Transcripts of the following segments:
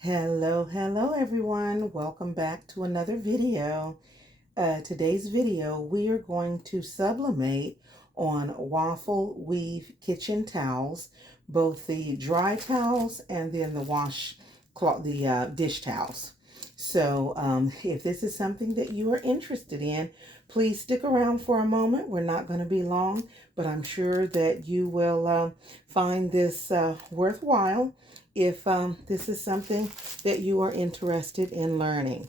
Hello everyone. Welcome back to another video. Today's video, we are going to sublimate on Waffle Weave Kitchen Towels, both the dry towels and then the washcloth, the dish towels. So if this is something that you are interested in, please stick around for a moment. We're not going to be long, but I'm sure that you will find this worthwhile if this is something that you are interested in learning.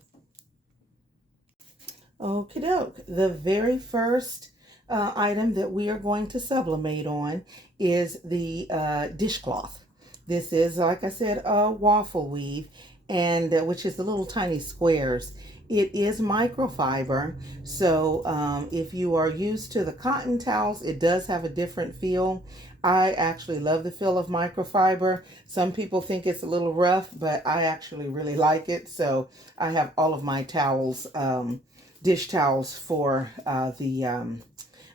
Okie doke. The very first item that we are going to sublimate on is the dishcloth. This is, like I said, a waffle weave, and which is the little tiny squares. It is microfiber, so if you are used to the cotton towels, it does have a different feel. I actually love the feel of microfiber. Some people think it's a little rough, but I actually really like it. So I have all of my towels, dish towels for that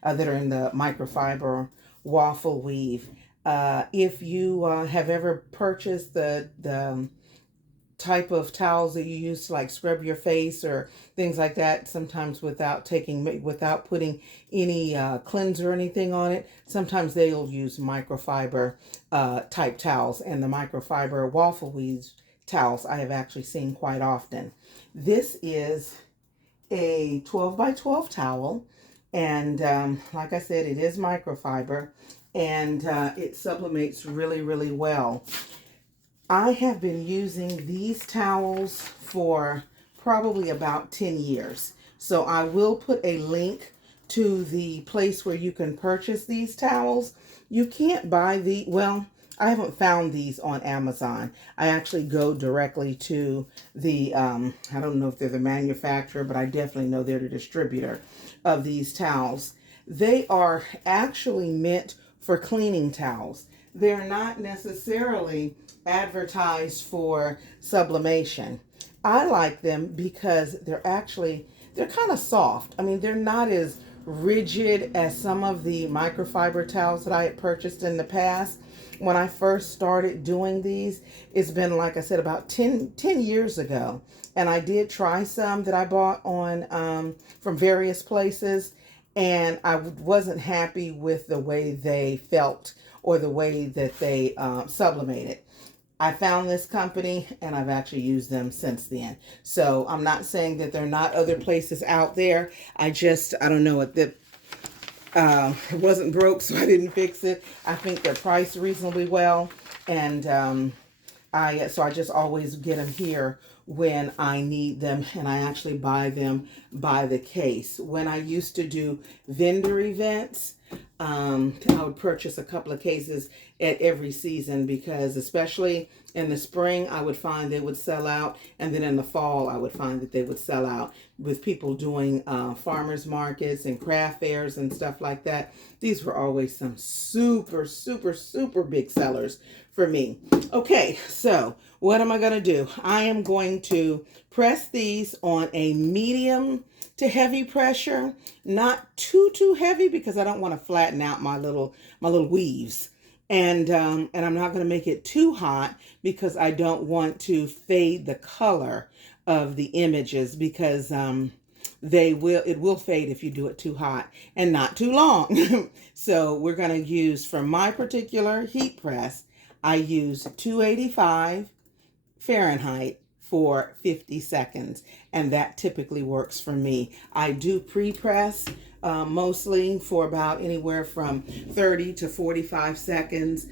are in the microfiber waffle weave. If you have ever purchased the type of towels that you use to like scrub your face or things like that, sometimes without putting any cleanser or anything on it, sometimes they'll use microfiber type towels, and the microfiber waffle weave towels I have actually seen quite often. This is a 12 by 12 towel, and like I said, it is microfiber, and it sublimates really well. I have been using these towels for probably about 10 years. So I will put a link to the place where you can purchase these towels. You can't buy well, I haven't found these on Amazon. I actually go directly to the, I don't know if they're the manufacturer, but I definitely know they're the distributor of these towels. They are actually meant for cleaning towels. They're not necessarily advertised for sublimation. I like them because they're kind of soft. I mean, they're not as rigid as some of the microfiber towels that I had purchased in the past. When I first started doing these, it's been, like I said, about 10 years ago. And I did try some that I bought on from various places, and I wasn't happy with the way they felt or the way that they sublimated. I found this company and I've actually used them since then. So I'm not saying that there are not other places out there. I don't know it wasn't broke, so I didn't fix it. I think they're priced reasonably well, and so I just always get them here when I need them, and I actually buy them by the case. When I used to do vendor events, I would purchase a couple of cases at every season, because especially in the spring, I would find they would sell out, and then in the fall, I would find that they would sell out with people doing farmers markets and craft fairs and stuff like that. These were always some super big sellers for me. Okay, so what am I going to do? I am going to press these on a medium to heavy pressure, not too heavy, because I don't want to flatten out my little weaves. And I'm not going to make it too hot, because I don't want to fade the color of the images, because it will fade if you do it too hot and not too long. So we're going to use, for my particular heat press, I use 285 Fahrenheit for 50 seconds, and that typically works for me. I do pre-press mostly for about anywhere from 30 to 45 seconds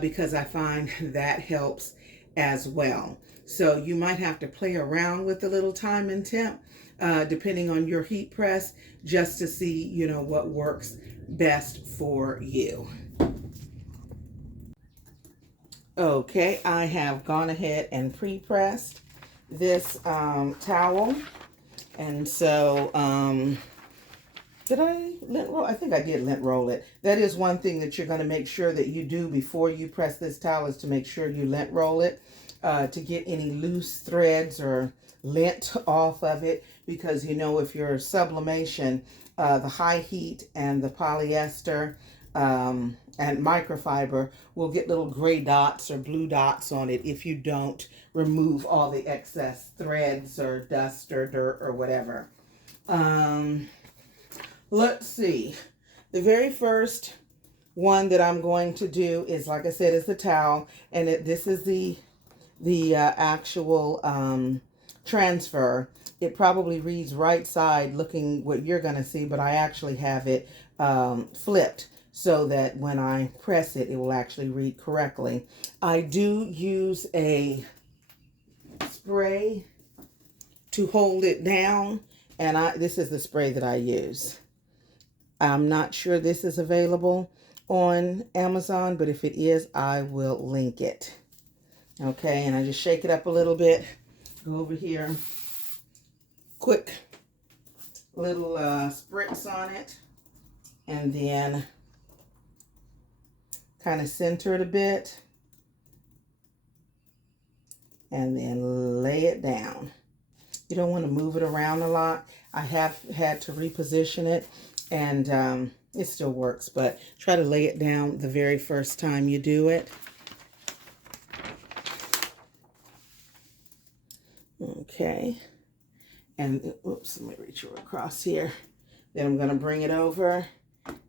because I find that helps as well. So you might have to play around with a little time and temp depending on your heat press, just to see, what works best for you. Okay, I have gone ahead and pre-pressed this towel, and so did I lint roll? I think I did lint roll it. That is one thing that you're going to make sure that you do before you press this towel, is to make sure you lint roll it to get any loose threads or lint off of it, because if your sublimation, the high heat and the polyester and microfiber will get little gray dots or blue dots on it if you don't remove all the excess threads or dust or dirt or whatever. Let's see. The very first one that I'm going to do is, like I said, is the towel, and this is the actual transfer. It probably reads right side looking what you're going to see, but I actually have it flipped so that when I press it, it will actually read correctly. I do use a spray to hold it down, and this is the spray that I use. I'm not sure this is available on Amazon, but if it is, I will link it. Okay, and I just shake it up a little bit. Go over here. Quick little spritz on it. And then kind of center it a bit. And then lay it down. You don't want to move it around a lot. I have had to reposition it, and it still works, but try to lay it down the very first time you do it. Okay, and oops, let me reach across here. Then I'm going to bring it over,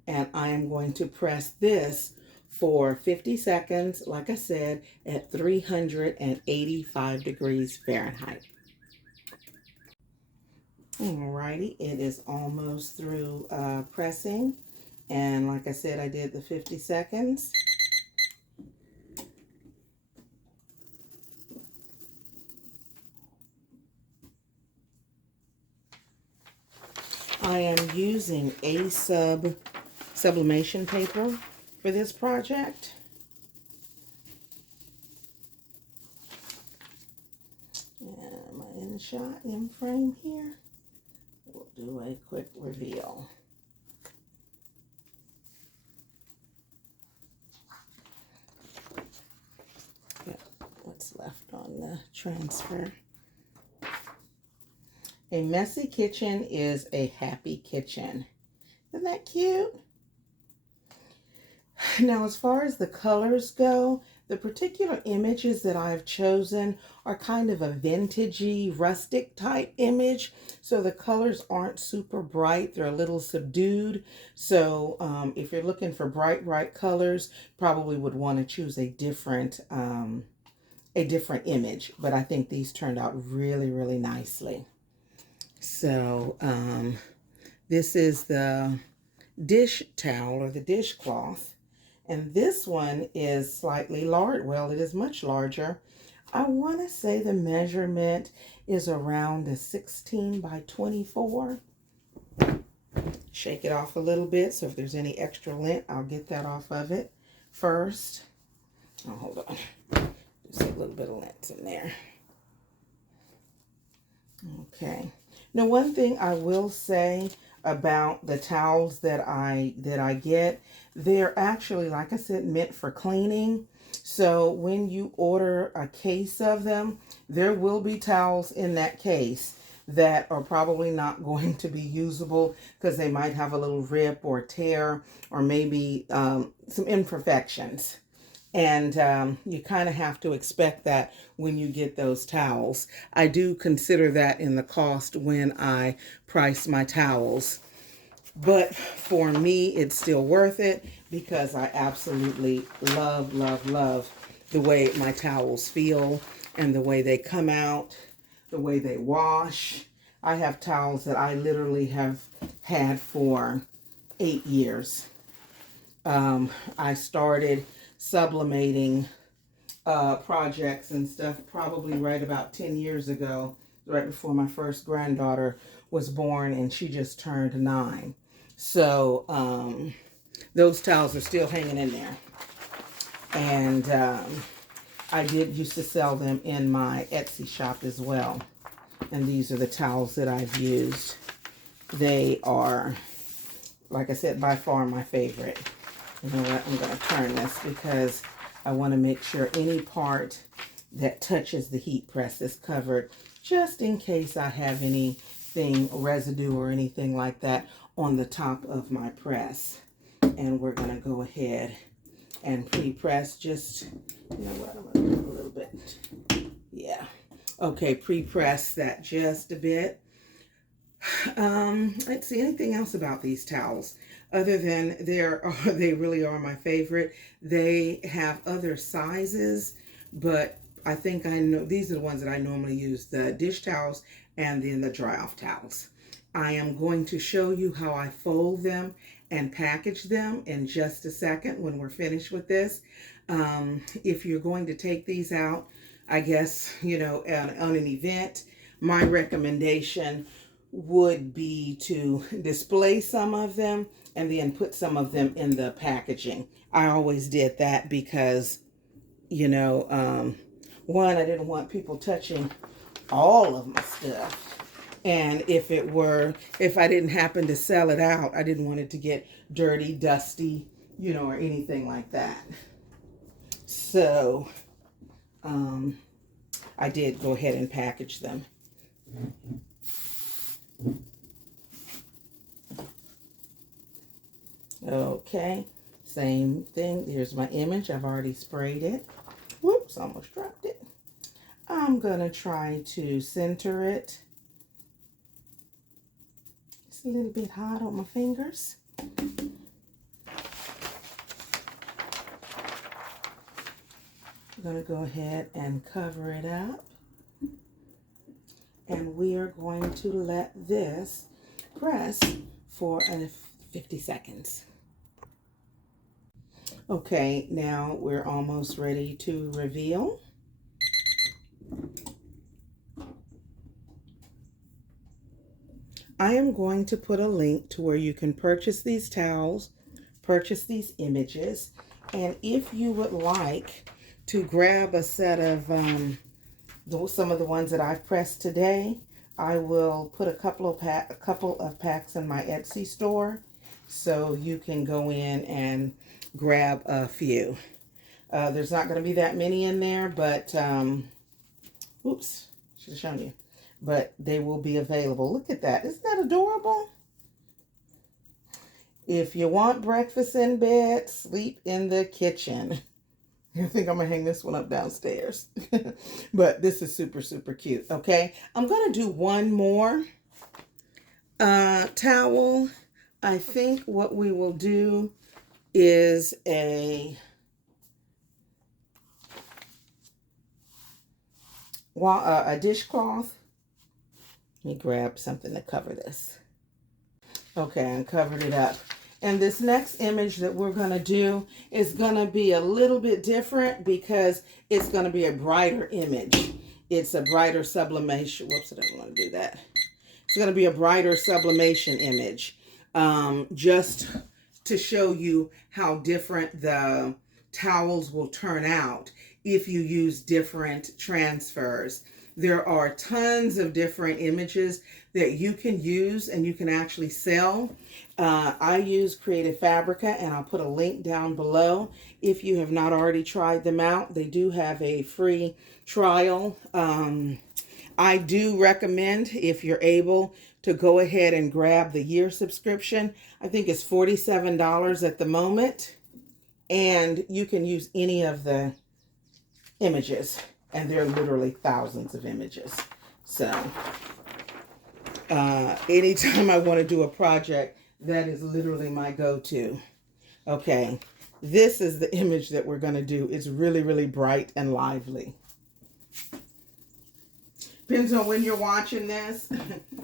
and I am going to press this for 50 seconds, like I said, at 385 degrees Fahrenheit. Alrighty, it is almost through pressing, and like I said, I did the 50 seconds. I am using a sublimation paper for this project. Am I in shot, in frame here? We'll do a quick reveal. Got what's left on the transfer. A messy kitchen is a happy kitchen. Isn't that cute? Now, as far as the colors go, the particular images that I've chosen are kind of a vintagey, rustic type image. So the colors aren't super bright. They're a little subdued. So if you're looking for bright colors, probably would want to choose a different image. But I think these turned out really, really nicely. So this is the dish towel or the dishcloth. And this one is slightly large. Well, it is much larger. I want to say the measurement is around a 16 by 24. Shake it off a little bit. So if there's any extra lint, I'll get that off of it first. Oh, hold on. Just a little bit of lint in there. Okay. Now, one thing I will say about the towels that I get, they're actually, like I said, meant for cleaning. So when you order a case of them, there will be towels in that case that are probably not going to be usable because they might have a little rip or tear or maybe some imperfections. And you kind of have to expect that when you get those towels. I do consider that in the cost when I price my towels. But for me, it's still worth it because I absolutely love the way my towels feel and the way they come out, the way they wash. I have towels that I literally have had for 8 years. I started sublimating projects and stuff probably right about 10 years ago, right before my first granddaughter was born, and she just turned 9. So those towels are still hanging in there. And I did used to sell them in my Etsy shop as well. And these are the towels that I've used. They are, like I said, by far my favorite. You know what? I'm going to turn this because I want to make sure any part that touches the heat press is covered, just in case I have anything, residue or anything like that on the top of my press. And we're going to go ahead and pre-press. Just, you know what, I'm going to do a little bit. Yeah. Okay, pre-press that just a bit. Let's see, anything else about these towels other than they really are my favorite. They have other sizes, but I think I know these are the ones that I normally use, the dish towels and then the dry off towels. I am going to show you how I fold them and package them in just a second when we're finished with this. If you're going to take these out, I guess, you know, on an event, my recommendation would be to display some of them and then put some of them in the packaging. I always did that because, you know, one, I didn't want people touching all of my stuff. And if I didn't happen to sell it out, I didn't want it to get dirty, dusty, you know, or anything like that. So, I did go ahead and package them. Okay, same thing. Here's my image. I've already sprayed it. Whoops, almost dropped it. I'm gonna try to center it. It's a little bit hot on my fingers. I'm gonna go ahead and cover it up. And we are going to let this press for 50 seconds. Okay, now we're almost ready to reveal. I am going to put a link to where you can purchase these towels, purchase these images, and if you would like to grab a set of some of the ones that I've pressed today, I will put a couple of packs in my Etsy store, so you can go in and grab a few. There's not going to be that many in there, but oops, should have shown you. But they will be available. Look at that. Isn't that adorable? If you want breakfast in bed, sleep in the kitchen. I think I'm going to hang this one up downstairs. But this is super, super cute. Okay. I'm going to do one more towel. I think what we will do is a dishcloth. Let me grab something to cover this. Okay, I covered it up. And this next image that we're going to do is going to be a little bit different because it's going to be a brighter image. It's a brighter sublimation. Whoops, I don't want to do that. It's going to be a brighter sublimation image. Just to show you how different the towels will turn out if you use different transfers. There are tons of different images that you can use and you can actually sell. I use Creative Fabrica, and I'll put a link down below. If you have not already tried them out, they do have a free trial. I do recommend, if you're able, to go ahead and grab the year subscription. I think it's $47 at the moment, and you can use any of the images. And there are literally thousands of images. So anytime I want to do a project, that is literally my go-to. Okay, this is the image that we're going to do. It's really, really bright and lively. Depends on when you're watching this.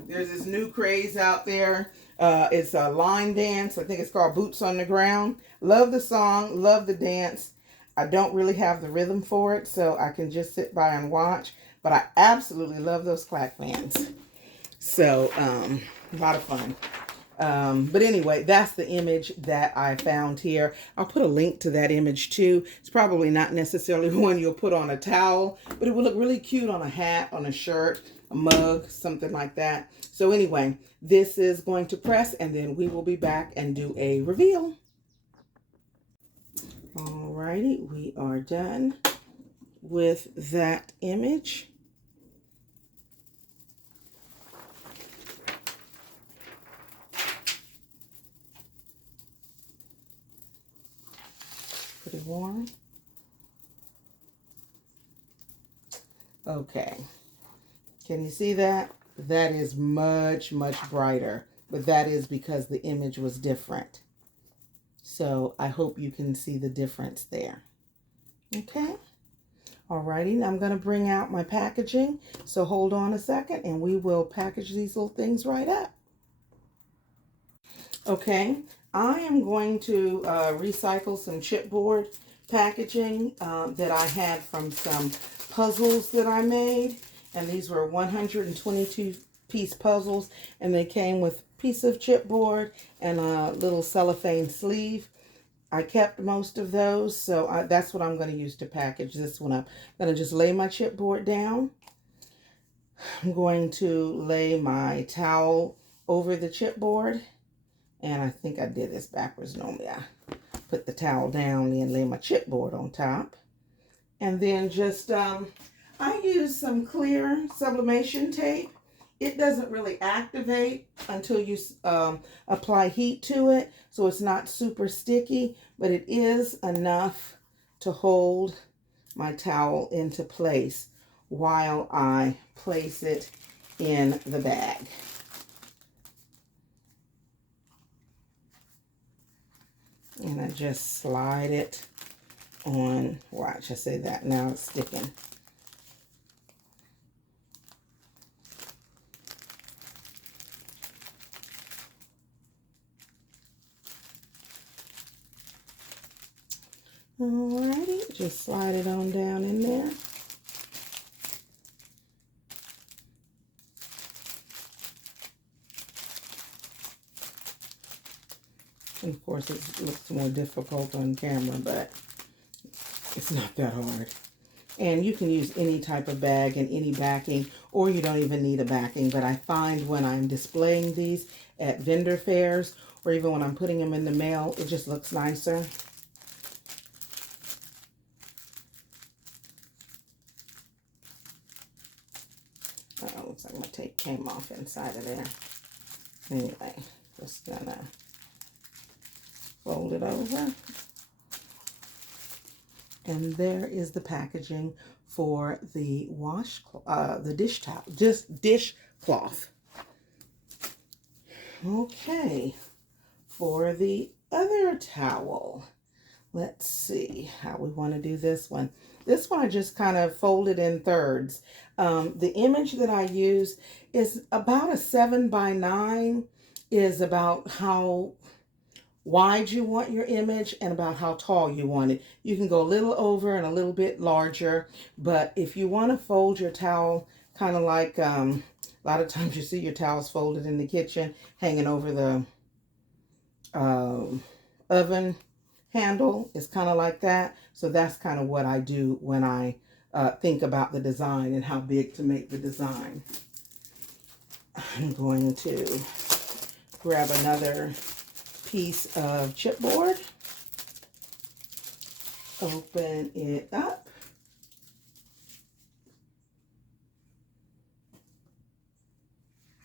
There's this new craze out there. It's a line dance. I think it's called Boots on the Ground. Love the song. Love the dance. I don't really have the rhythm for it, so I can just sit by and watch. But I absolutely love those clap fans. So, a lot of fun. But anyway, that's the image that I found here. I'll put a link to that image too. It's probably not necessarily one you'll put on a towel, but it will look really cute on a hat, on a shirt, a mug, something like that. So anyway, this is going to press, and then we will be back and do a reveal. Alrighty, we are done with that image. Put it warm. Okay. Can you see that? That is much, much brighter, but that is because the image was different. So I hope you can see the difference there. Okay. Alrighty, now I'm going to bring out my packaging. So hold on a second and we will package these little things right up. Okay, I am going to recycle some chipboard packaging that I had from some puzzles that I made. And these were 122 piece puzzles, and they came with a piece of chipboard and a little cellophane sleeve. I kept most of those, so that's what I'm going to use to package this one up. I'm going to just lay my chipboard down. I'm going to lay my towel over the chipboard. And I think I did this backwards. Normally I put the towel down and lay my chipboard on top. And then just, I use some clear sublimation tape. It doesn't really activate until you apply heat to it. So it's not super sticky, but it is enough to hold my towel into place while I place it in the bag. And I just slide it on. Watch, I say that, now it's sticking. Alrighty, just slide it on down in there. And of course, it looks more difficult on camera, but it's not that hard. And you can use any type of bag and any backing, or you don't even need a backing. But I find when I'm displaying these at vendor fairs, or even when I'm putting them in the mail, it just looks nicer. Oh, looks like my tape came off inside of there. Anyway, just gonna fold it over. And there is the packaging for the dish towel, just dishcloth. Okay, for the other towel, let's see how we want to do this one. This one I just kind of folded in thirds. The image that I use is about a 7x9, is about how wide you want your image and about how tall you want it. You can go a little over and a little bit larger, but if you want to fold your towel kind of like a lot of times you see your towels folded in the kitchen hanging over the oven handle, is kind of like that. So that's kind of what I do when I think about the design and how big to make the design. I'm going to grab another piece of chipboard, open it up,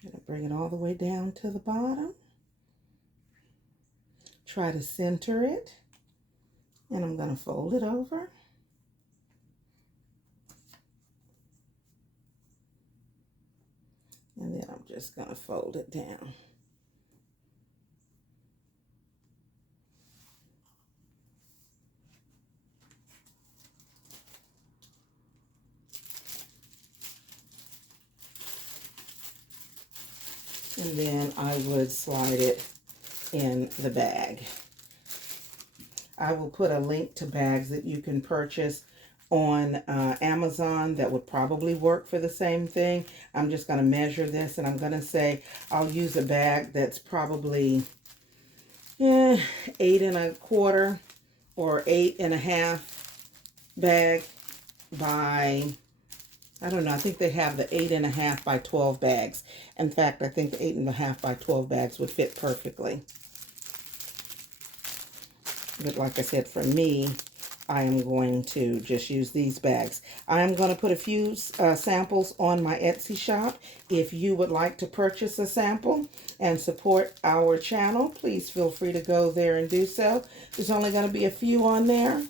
I'm going to bring it all the way down to the bottom, try to center it, and I'm going to fold it over. And then I'm just going to fold it down. And then I would slide it in the bag. I will put a link to bags that you can purchase on Amazon that would probably work for the same thing. I'm just going to measure this, and I'm going to say I'll use a bag that's probably 8 1/4 or 8 1/2 bag by, I don't know, I think they have the 8 1/2 by 12 bags. In fact, I think the 8 1/2 by 12 bags would fit perfectly. But like I said, for me, I am going to just use these bags. I'm going to put a few samples on my Etsy shop. If you would like to purchase a sample and support our channel, please feel free to go there and do so. There's only going to be a few on there.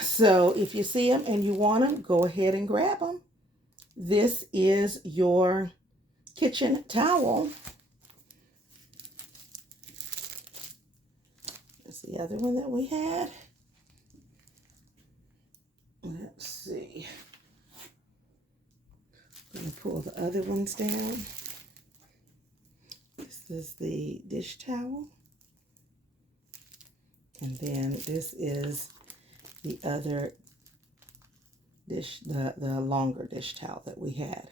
So if you see them and you want them, go ahead and grab them. This is your kitchen towel. That's the other one that we had. Let's see. I'm going to pull the other ones down. This is the dish towel. And then this is the other dish, the longer dish towel that we had.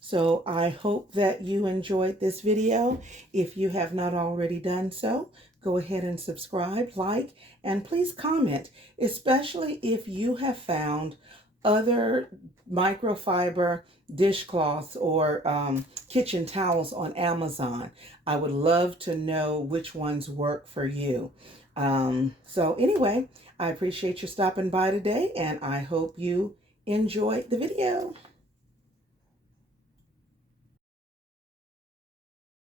So I hope that you enjoyed this video. If you have not already done so, go ahead and subscribe, like, and please comment, especially if you have found other microfiber dishcloths or kitchen towels on Amazon. I would love to know which ones work for you. So anyway, I appreciate you stopping by today, and I hope you enjoyed the video.